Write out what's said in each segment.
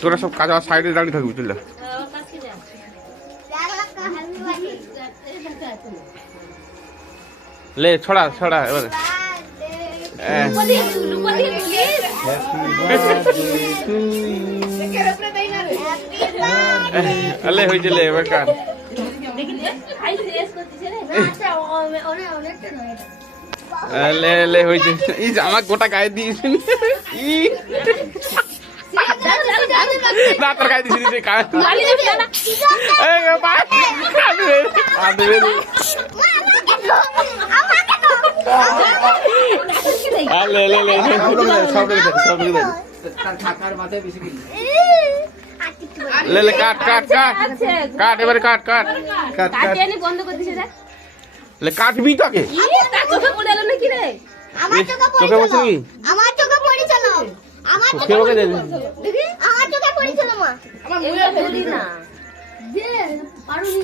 তোরা সব কাজ সাইডে দাঁড়িয়ে থাকবি চলে লে ছড়া ছড়া এবারে লে হয়েছে লে এবার কার লে লে হয়েছে আমার গোটা গায়ে দিয়েছি না তোর গায়ে দিয়েছি লে লে লে সব লে লে কাট কাট কাট কাট এবারে কাট কাট কাট কাট বন্ধ করে দিছে রে লে কাটবি তোকে তার চোখে পড়ে গেল নাকি রে আমার চোখে চোখে বসে কি আমার চোখে পড়েছিল আমার চোখে বসে দে দেখি আমার চোখে পড়েছিল মা আমার মুয়ে ফেলি না দে পারুনি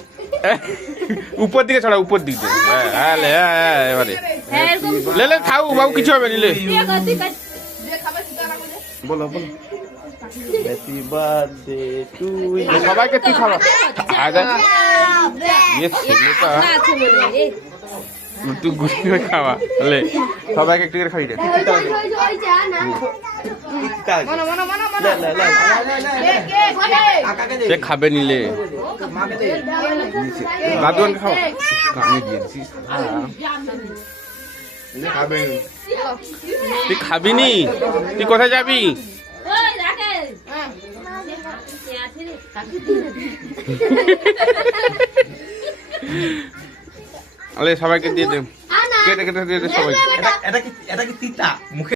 উপর দিকে ছড়া উপর দিকে হ্যাঁ লে হ্যাঁ এবারে হ্যাঁ এরকম লে লে খাও বাবু কিছু হবে না লে দিয়ে গতি কাট বলো বলো হ্যাপি বার্থডে টু ইউ সবাইকে তুই খাওয়া আগে ইয়ে ছেলেটা না আছে বলে রে তুই গুছি করে খাওয়া লে সবাইকে একটু করে খাইয়ে দে সে খাবে নিলে দাদুয়ান খাও আমি দিয়ে দিছিস খাবে তুই খাবি নি তুই কোথায় যাবি ওই রাখে হ্যাঁ আছে রে কাকি আলে সবাইকে দিয়ে দে কেটে কেটে দিয়ে দে সবাই এটা কি তিতা মুখে